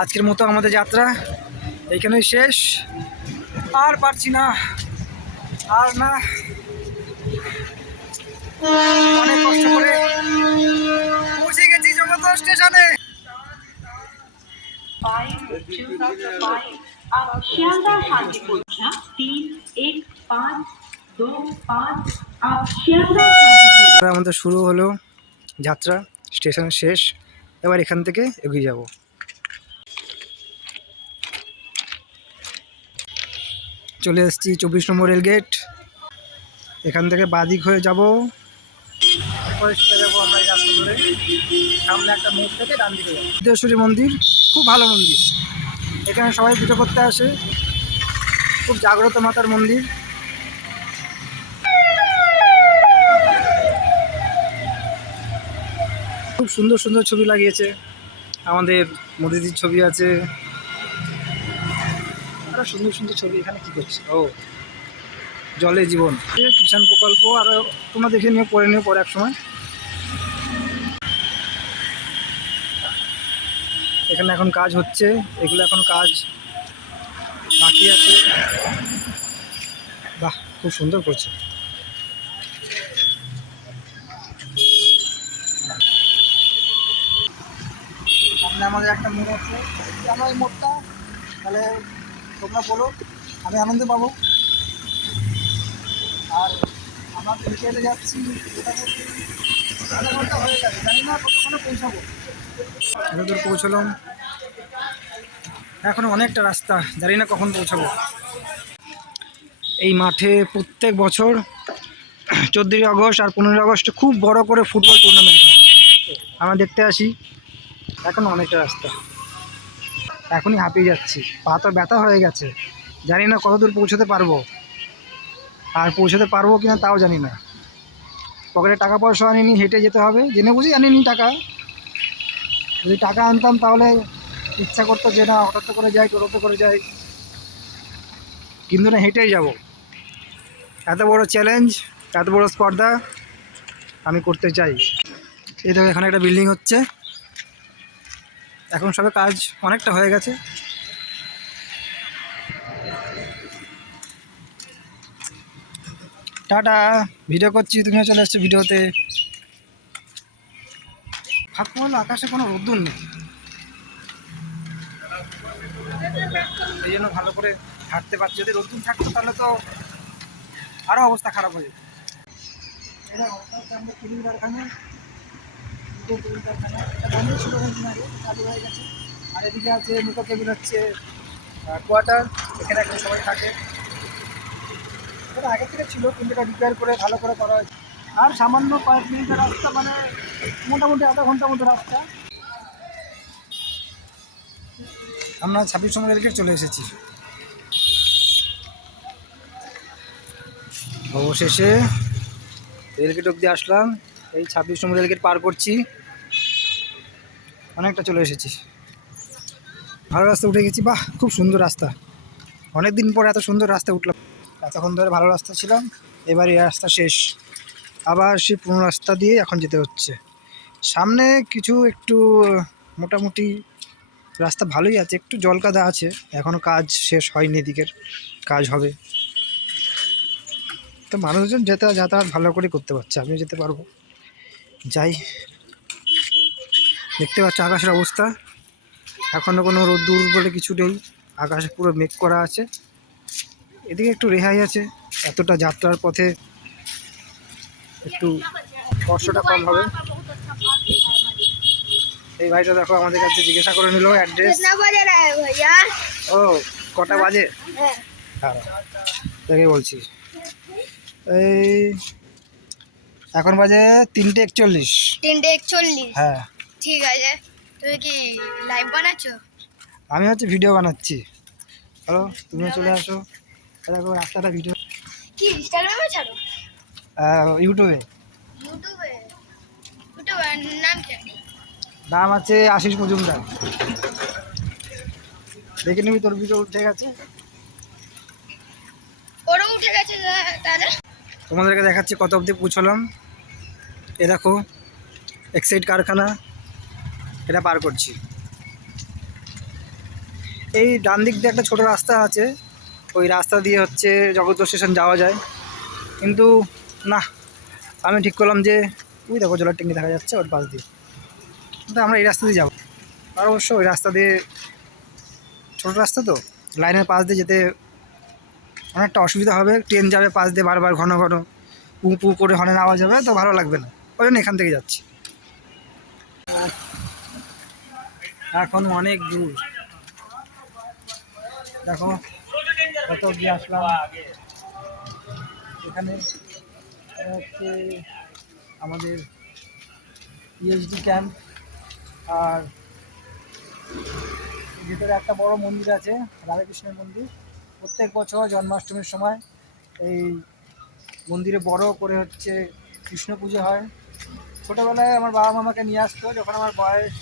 আজকের মতো আমাদের যাত্রা এইখানেই শেষ। আর পারছি না, আর না, অনেক কষ্ট করে পৌঁছে গেছি জগদ্দল স্টেশনে। আমাদের শুরু হলো যাত্রা, স্টেশন শেষ। এবার এখান থেকে এগিয়ে যাব। চলে এসেছি 24 নম্বর রেলগেট। এখান থেকে বাদিক হয়ে যাব, এরপরে সেটা যাবো আমরা এই রাস্তা ধরে সামনে একটা মোড় থেকে ডান দিকে যাবো। সিদ্ধেশ্বরী মন্দির খুব ভালো মন্দির, এখানে সবাই পুজো করতে আসে। খুব জাগ্রত মাতার মন্দির। খুব সুন্দর সুন্দর ছবি লাগিয়েছে, আমাদের মোদিজির ছবি আছে, আরো সুন্দর সুন্দর ছবি। এখানে কি করছে? ও, জলে জীবন কিষাণ প্রকল্প। আরো তোমরা দেখে নিও, পড়ে নিও পরে এক সময়। এখানে এখন কাজ হচ্ছে, এগুলো এখন কাজ বাকি আছে। বাহ, খুব সুন্দর করছে। সামনে আমাদের একটা মোড় আছে, আমার এই মোড়টা, তাহলে তোমরা বলো, আমি আনন্দ পাবো। আর আমরা বিকেলে যাচ্ছি, আধা ঘন্টা হয়ে যাবে, জানি না কতক্ষণে পৌঁছাবো। এত পৌঁছলাম, এখনো অনেকটা রাস্তা, জানি না কখন পৌঁছাবো। এই মাঠে প্রত্যেক বছর 14ই আগস্ট আর 15ই আগস্টে খুব বড় করে ফুটবল টুর্নামেন্ট হয়, আমরা দেখতে আসি। এখনো অনেকটা রাস্তা, এখনই হাঁপিয়ে যাচ্ছি, পা তো ব্যথা হয়ে গেছে। জানি না কত দূর পৌঁছতে পারবো, আর পৌঁছতে পারবো কিনা তাও জানি না। পকেটে টাকা পয়সা আনিনি, হেঁটে যেতে হবে, জেনে বুঝি আনিনি টাকা। যদি টাকা আনতাম তাহলে ইচ্ছা করতো যে না অটোতে করে যাই, টোটোতে করে যাই, কিন্তু না, হেঁটেই যাব। এত বড় চ্যালেঞ্জ, এত বড় স্পর্ধা আমি করতে চাই। এই দেখো, এখানে একটা বিল্ডিং হচ্ছে, এখন সবে কাজ অনেকটা হয়ে গেছে। টাটা, ভিডিও করছি, তুমিও চলে এসছো ভিডিওতে। ফাঁক হলো, আকাশে কোনো রোদ্দুর নেই, এই জন্য ভালো করে হাঁটতে পারছি। যদি রোদ্দুর থাকতো তাহলে তো আরও অবস্থা খারাপ হয়ে যেত। এটা কারখানা, ছিল আগে, চালু হয়ে গেছে। আর এদিকে আছে মুখো কেবিল, হচ্ছে কোয়ার্টার, এখানে একটা সবাই থাকে। এটা আগে থেকে ছিল, কিন্তু এটা রিপেয়ার করে ভালো করে করা হয়েছে। আর সামান্য কয়েক মিনিটের রাস্তা, মানে মোটামুটি আধা ঘন্টার মতো রাস্তা। আমরা 26 নম্বর রেলগেট চলে এসেছি অবশেষে। রেলগেট অবধি আসলাম, এই 26 নম্বর রেলগেট পার করছি, অনেকটা চলে এসেছি। ভালো রাস্তা উঠে গেছি। বাহ, খুব সুন্দর রাস্তা, অনেক দিন পর এত সুন্দর রাস্তা উঠলাম। এতক্ষণ ধরে ভালো রাস্তা ছিলাম, এবার এই রাস্তা শেষ, আবার সেই পুরনো রাস্তা দিয়ে এখন যেতে হচ্ছে। সামনে কিছু একটু মোটামুটি রাস্তা ভালোই আছে, একটু জলকাদা আছে, এখনও কাজ শেষ হয়নি, এদিকের কাজ হবে। তো মানুষজন যাতায়াত ভালো করে করতে পারছে, আমিও যেতে পারবো। যাই, দেখতে পাচ্ছি আকাশের অবস্থা, এখনও কোনো রোদ্দুর বলে কিছু নেই, আকাশে পুরো মেঘ করা আছে। এদিকে একটু রেহাই আছে, এতটা যাত্রার পথে একটু কষ্টটা কম হবে। এই ভাইটা দেখো আমাদের কাছে জিজ্ঞাসা করে নিল অ্যাড্রেস। ও, কটা বাজে? হ্যাঁ, তাকে বলছি, এই এখন বাজে 3:41। 3:41? হ্যাঁ, ঠিক আছে। তুমি কি লাইভ বানাচ্ছো? আমি হচ্ছে ভিডিও বানাচ্ছি। হ্যালো, তুমিও চলে আসো। দেখো রাস্তাটা ভিডিও, কি ইনস্টাগ্রামে ছাড়ো? ইউটিউবে। ইউটিউবে? ইউটিউবের নাম কি? নাম আছে আশিস মজুমদার, দেখে নিবি, তোর ভিডিও উঠে গেছে। ওরও উঠে গেছে তাহলে। তোমাদেরকে দেখাচ্ছি কত অবধি পৌঁছলাম। এ দেখো, এক্সাইড কারখানা, এটা পার করছি। এই ডান দিক দিয়ে একটা ছোটো রাস্তা আছে, ওই রাস্তা দিয়ে হচ্ছে জগদ্দল স্টেশন যাওয়া যায়, কিন্তু না, আমি ঠিক করলাম যে ওই দেখো জলের ট্যাঙ্কি দেখা যাচ্ছে ওর পাশ দিয়ে, কিন্তু আমরা এই রাস্তা দিয়ে যাবো। আর অবশ্য ওই রাস্তা দিয়ে ছোটো রাস্তা তো, লাইনের পাশ দিয়ে যেতে অনেকটা অসুবিধা হবে, ট্রেন যাবে পাশ দিয়ে বারবার ঘন ঘন পু পু করে হর্নের আওয়াজ হবে, তো ভালো লাগবে না, ওই জন্য এখান থেকে যাচ্ছি। এখন অনেক দূর, দেখো কত অব্দি আসলাম। এখানে হচ্ছে আমাদের পিএইচডি ক্যাম্প, আর ভিতরে একটা বড় মন্দির আছে, রাধাকৃষ্ণের মন্দির। প্রত্যেক বছর জন্মাষ্টমীর সময় এই মন্দিরে বড় করে হচ্ছে কৃষ্ণ পুজো হয়। ছোটোবেলায় আমার বাবা মামাকে নিয়ে আসতো, যখন আমার বয়স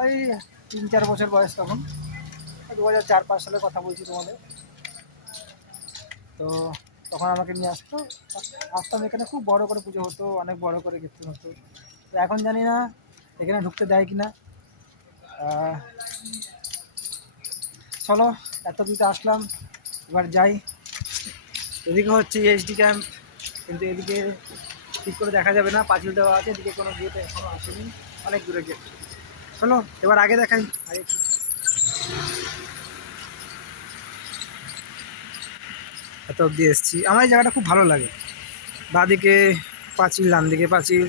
ওই 3-4 বছর বয়স, তখন 2004-5 সালের কথা বলছি তোমাদের। তো তখন আমাকে নিয়ে আসতো, আসতাম, এখানে খুব বড় করে পুজো হতো, অনেক বড় করে কীর্তন হতো। তো এখন জানি না এখানে ঢুকতে দেয় কিনা। চলো, এত দিতে আসলাম, এবার যাই। এদিকে হচ্ছে এইচডি ক্যাম্প, কিন্তু এদিকে ঠিক করে দেখা যাবে না, পাঁচিল দেওয়া আছে, এদিকে কোনো গেট এখনও আসেনি, অনেক দূরে গেট। চলো এবার আগে দেখাই, আগে এত অব্দি এসেছি। আমার এই জায়গাটা খুব ভালো লাগে, বাঁদিকে পাঁচিল, ডান দিকে পাঁচিল,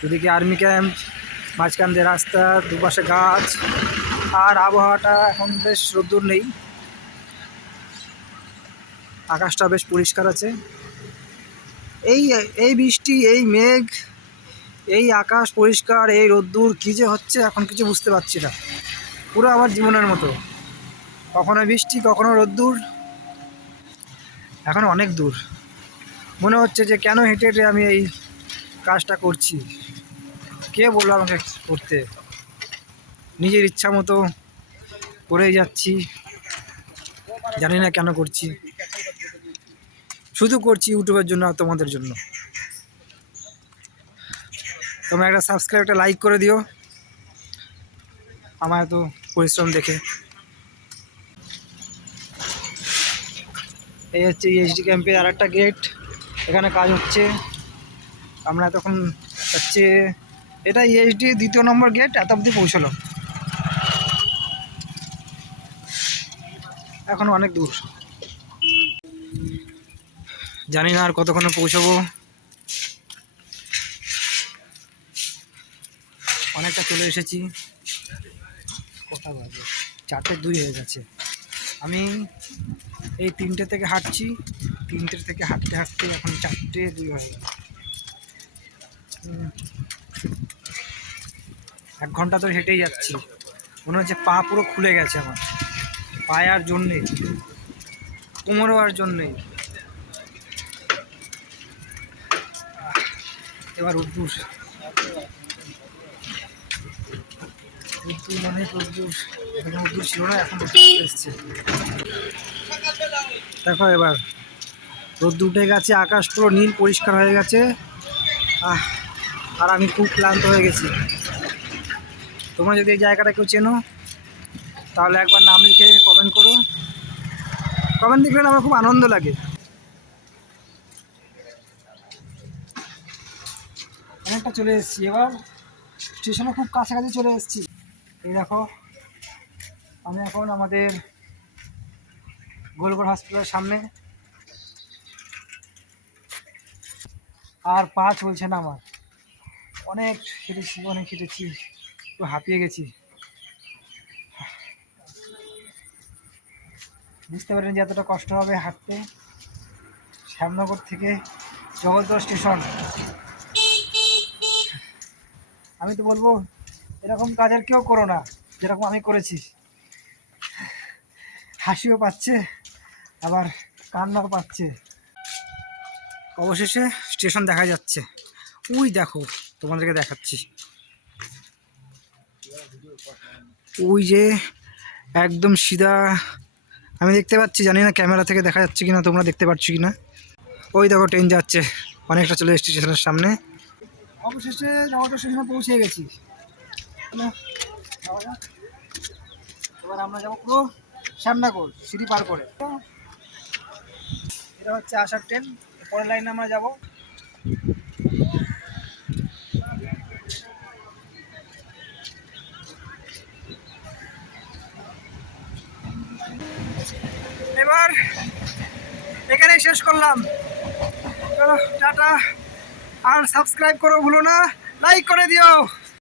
দুদিকে আর্মি ক্যাম্প, মাঝখান দিয়ে রাস্তা, দুপাশে গাছ, আর আবহাওয়াটা এখন বেশ রোদ্দুর নেই, আকাশটা বেশ পরিষ্কার আছে। এই এই বৃষ্টি, এই মেঘ, এই আকাশ পরিষ্কার, এই রোদ্দুর, কী যে হচ্ছে এখন কিছু বুঝতে পারছি না, পুরো আমার জীবনের মতো, কখনো বৃষ্টি কখনো রোদ্দুর, এখন অনেক দূর। মনে হচ্ছে যে কেন হেঁটে হেঁটে আমি এই কাজটা করছি, কে বললো আমাকে করতে, নিজের ইচ্ছা মতো করেই যাচ্ছি, জানি না কেন করছি, শুধু করছি ইউটিউবের জন্য আর তোমাদের জন্য। তোমরা একটা সাবস্ক্রাইব, একটা লাইক করে দিও আমার এত পরিশ্রম দেখে। এই হচ্ছে ইএসডি ক্যাম্পে আর একটা গেট, এখানে কাজ হচ্ছে। আমরা তখন হচ্ছে, এটা ইএসডি 2 নম্বর গেট, এত অবধি পৌঁছলো, এখন অনেক দূর, জানি না আর কতক্ষণে পৌঁছবো, অনেকটা চলে এসেছি। কটা বাজে? 4:02 হয়ে গেছে। আমি এই 3টে থেকে হাঁটছি, 3টে থেকে হাঁটতে হাঁটতে এখন 4:02 হয়ে গেল। 1 ঘন্টা ধরে হেঁটেই যাচ্ছি, মনে হচ্ছে পা পুরো খুলে গেছে আমার, পায়ে আর জোর নেই, কোমরও আর জোর নেই। এবার রোদ্দুর, অনেক রোদ্দুর, এখানে রোদ্দুর ছিল না, এখন এসছে। দেখো এবার রোদ্দুর উঠে গেছে, আকাশ পুরো নীল পরিষ্কার হয়ে গেছে, আর আমি খুব ক্লান্ত হয়ে গেছি। তোমরা যদি এই জায়গাটা কেউ চেনো তাহলে একবার নাম লিখে কমেন্ট করো, কমেন্ট লিখলে আমার খুব আনন্দ লাগে। অনেকটা চলে এসেছি, এবার স্টেশনে খুব কাছাকাছি চলে এসেছি। এই দেখো, আমি এখন আমাদের গোলগড় হসপিটালের সামনে, আর পা চলছে না আমার, অনেক হেঁটেছি, একটু হাঁপিয়ে গেছি, বুঝতে পারিনি যে এতটা কষ্ট হবে হাঁটতে। শ্যামনগর থেকে জগদ্দল স্টেশন, আমি তো বলবো এরকম কাজ আর কেউ করো না যেরকম আমি করেছি। হাসিও পাচ্ছে আবার কান্নাও পাচ্ছে। অবশেষে স্টেশন দেখা যাচ্ছে, ওই দেখো তোমাদেরকে দেখাচ্ছি, ওই যে একদম সিধা আমি দেখতে পাচ্ছি, জানি না ক্যামেরা থেকে দেখা যাচ্ছে কিনা, তোমরা দেখতে পাচ্ছ কিনা। ওই দেখো ট্রেন যাচ্ছে, অনেকটা চলে এসেছি স্টেশনের সামনে, অবশেষে জগদ্দল স্টেশনে পৌঁছে গেছি। এবার আমরা যাবো পুরো শ্যামনগর সিঁড়ি পার করে। এটা হচ্ছে আসার ট্রেন, পরের লাইনে আমরা যাবো। এবার এখানেই শেষ করলাম। চলো টাটা, আর সাবস্ক্রাইব করো ভুলো না, লাইক করে দিও।